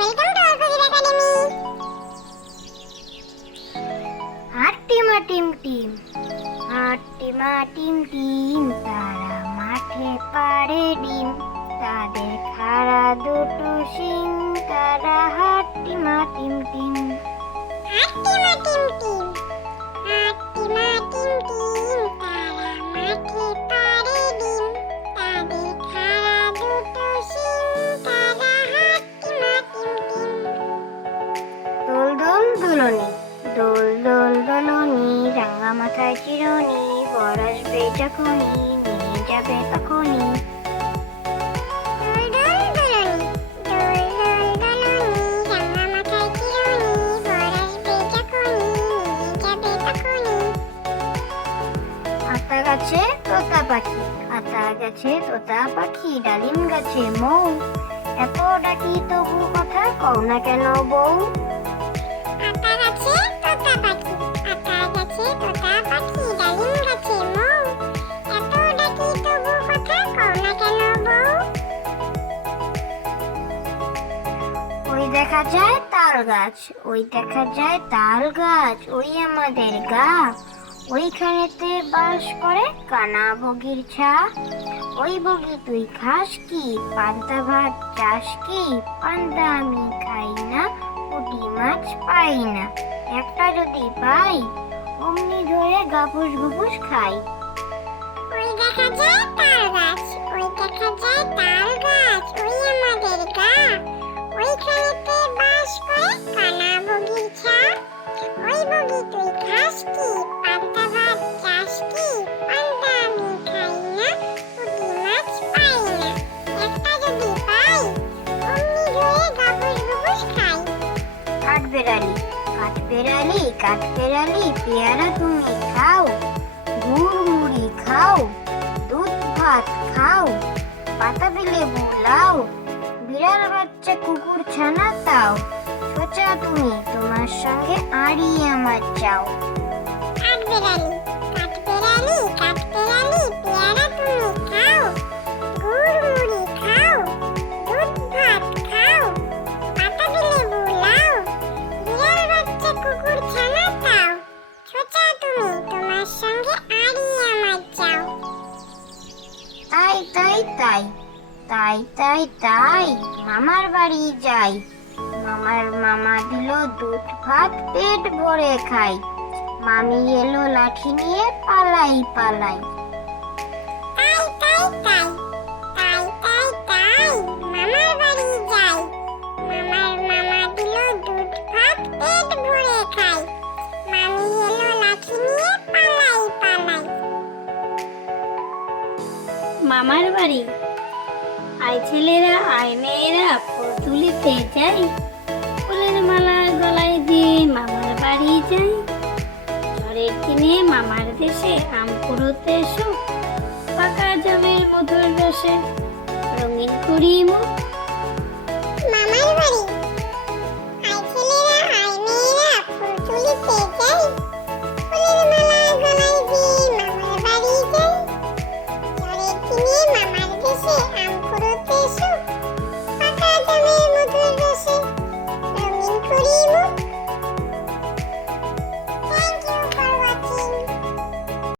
Welcome to our Fazil Academy. হাট্টিমা টিম টিম, হাট্টিমা টিম টিম, তারা মাঠে পাড়ে ডিম, তাদের খাড়া দুটো শিং, তারা হাট্টিমা টিম টিম। হাট্টিমা টিম টিম, হাট্টিমা টিম টিম, তারা মাঠে পাড়ে ডিম, তাদের খাড়া দুটো শিং, তারা হাট্টিমা টিম টিম। দোল দোল দুলনি, দোল দোল দোলনি, রাঙা মাথায় চিরুনি, বর আসবে যখনই, নিয়ে যাবে তখনই। দোল দোল দুলনি, দোল দোল দোলনি, রাঙা মাথায় চিরুনি, বর আসবে যখনই, নিয়ে যাবে তখনই। আতা গাছে তোতা পাখি, আতা গাছে তোতা পাখি, ডালিম গাছে মৌ, এত ডাকি তবু কথা কও না কেন বউ। আতা গাছে তোতা পাখি, আতা গাছে তোতা পাখি, ডালিম গাছে মৌ, এত ডাকি তবু কথা কও না কেন বউ। ওই দেখা যায় তাল গাছ, ওই দেখা যায় তাল গাছ, ওই আমাদের গা, ওইখানেতে বাস করে কানা বগির ছা। ওই বগি তুই খাস কি, পান্তা ভাত চাস কি, পান্তা আমি খাই না, পুঁটি মাছ পাই না, একটা যদি পাই অমনি ধরে গাপুস গুপুস খাই। ওই দেখা যায় তাল গাছ, ওই দেখা যায় তাল গাছ, ওই আমাদের গা, ওইখানেতে বাস করে কানা বগির ছা। ওই বগি তুই খাস কি, পান্তা ভাত চাস কি, পান্তা আমি খাই না, পুঁটি মাছ পাই না, একটা যদি পাই অমনি ধরে গাপুস গুপুস খাই। কাঠবেড়ালি, কাঠবেড়ালি, কাঠবেড়ালি, পেয়ারা তুমি খাও, গুড় মুড়ি খাও, দুধ ভাত খাও, পাতাবি লেবু লাও, বিড়াল বাচ্চা কুকুর ছানা তাও, সোচা তুমি তোমার সঙ্গে আড়ি আমার চাও। কাঠবেড়ালি, কাঠবেড়ালি, কাঠবেড়ালি, পেয়ারা তুমি খাও, গুড় মুড়ি খাও, দুধ ভাত খাও, পাতাবি লেবু লাও, বিড়াল বাচ্চা কুকুর ছানা তাও, সোচা তুমি তোমার সঙ্গে আড়ি আমার চাও। তাই তাই তাই, তাই তাই তাই, মামার বাড়ি যাই, মামার মামা দিল দুধ ভাত পেট ভরে খাই, মামি এলো লাঠি নিয়ে পালাই পালাই। তাই তাই তাই, তাই তাই তাই, মামার বাড়ি যাই, মামার মামা দিল দুধ ভাত পেট ভরে খাই, মামি এলো লাঠি নিয়ে পালাই পালাই। মামার বাড়ি, আয় ছেলেরা আয় মেয়েরা, পতুলিতে যাই, ফুলের মালা গলায় দিয়ে মামার বাড়ি যাই, ঝড়ের দিনে মামার দেশে আম কুড়োতে এসো, পাকা জামের মধুর রসে রঙিন করি মুখ। মামার বাড়ি,